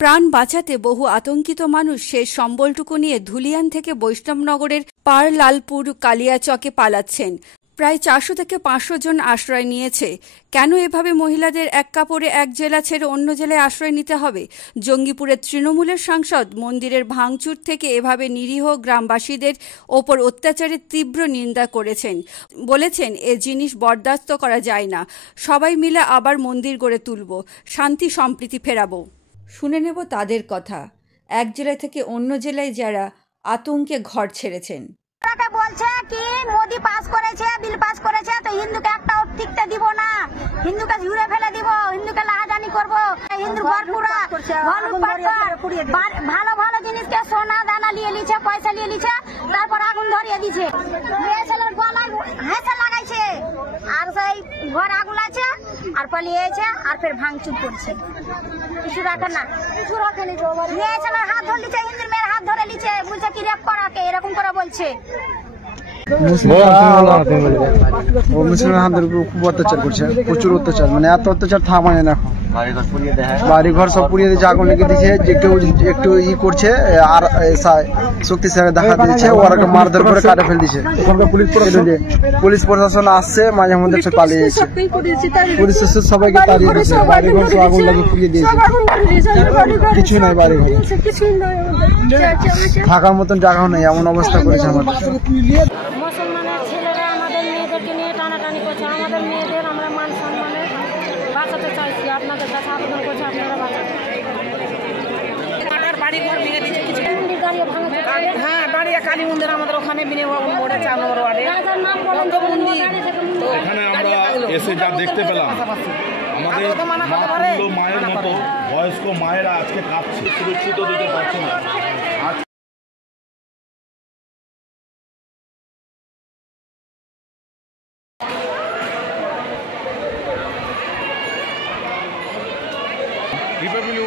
প্রাণ বাঁচাতে বহু আতঙ্কিত মানুষ শেষ সম্বলটুকু নিয়ে ধুলিয়ান থেকে বৈষ্ণবনগরের পারলালপুর কালিয়াচকে পালাচ্ছেন। প্রায় 400 থেকে 500 জন আশ্রয় নিয়েছে। কেন এভাবে মহিলাদের এক কাপড়ে এক জেলা ছেড়ে অন্য জেলায় আশ্রয় নিতে হবে? জঙ্গিপুরের তৃণমূলের সাংসদ মন্দিরের ভাঙচুর থেকে এভাবে নিরীহ গ্রামবাসীদের ওপর অত্যাচারের তীব্র নিন্দা করেছেন। বলেছেন, এ জিনিস বরদাস্ত করা যায় না। সবাই মিলে আবার মন্দির গড়ে তুলব, শান্তি সম্প্রীতি ফেরাবো। শুনে নেব তাদের কথা। এক জেলা থেকে অন্য জেলায় যারা আতঙ্কে ঘর ছেড়েছেন। বলছে কি মোদি পাস করেছে, বিল পাস করেছে, তো হিন্দুকে একটাও টিকতে দিব না, হিন্দুকে ঝুড়ে ফেলে দিব, হিন্দুকে লাহাজানি করব, হিন্দু ঘর পুরা ভালো ভালো জিনিসকে সোনা দানা নিয়ে লিছে, পয়সা নিয়ে লিছে, তারপর আগুন ধরিয়ে দিছে, মেয়ে ছেলের গলায় হাতে লাগাইছে, আর সেই ঘর আগুন আছে আর পালিয়েছে, আর ফের ভাঙচুর করছে। কিছু রাখে না, কিছু রাখেনি, মেয়ে ছেলের হাত ধরে লিছে, হিন্দুর মেয়ের হাত ধরে লিছে, বলছে কি রেপ করাকে, এরকম করে বলছে। মুসলিমদের খুব অত্যাচার করছে, প্রচুর অত্যাচার, মানে এত অত্যাচার থামায় না। বাড়ি ঘর সব পুড়িয়ে দিয়েছে, আগুন লেগে দিয়েছে। যে কেউ একটু করছে আর শক্তিশালী দেখা দিয়েছে, ওরা মারধর করে কাটে ফেল দিচ্ছে। পুলিশ প্রশাসন আসছে, মাঝে মধ্যে পালিয়ে যাচ্ছে। পুলিশ সবাইকে তাড়িয়ে দিচ্ছে, বাড়ি ঘর সব আগুন লাগিয়ে পুড়িয়ে দিয়েছে। কিছু নাই, বাড়ি ঘর থাকার মতন জায়গাও নেই, এমন অবস্থা করেছে আমাদের। মুসলমানের ছেলেরা আমাদের মেয়েদেরকে নিয়ে টানাটানি করছে। আমাদের মেয়েদের আমরা মান সম্মানে বাঁচাতে চাইছি, আপনাদের কাছে আবেদন করছি, আপনারা বাঁচাতে। বাড়ি ঘর ভেঙে দিচ্ছে, কিছু হ্যাঁ বাড়ি কালী মন্দির আমাদের ওখানে বিনয়বাবু মোড়ে 4 নম্বর ওয়ার্ডে এখানে আমরা এসে যা দেখতে পেলাম, আমাদের মায়ের মতো বয়স্ক মায়েরা আজকে কাঁদছে, সুরক্ষিত দিতে পারছে না। রিপাবলিক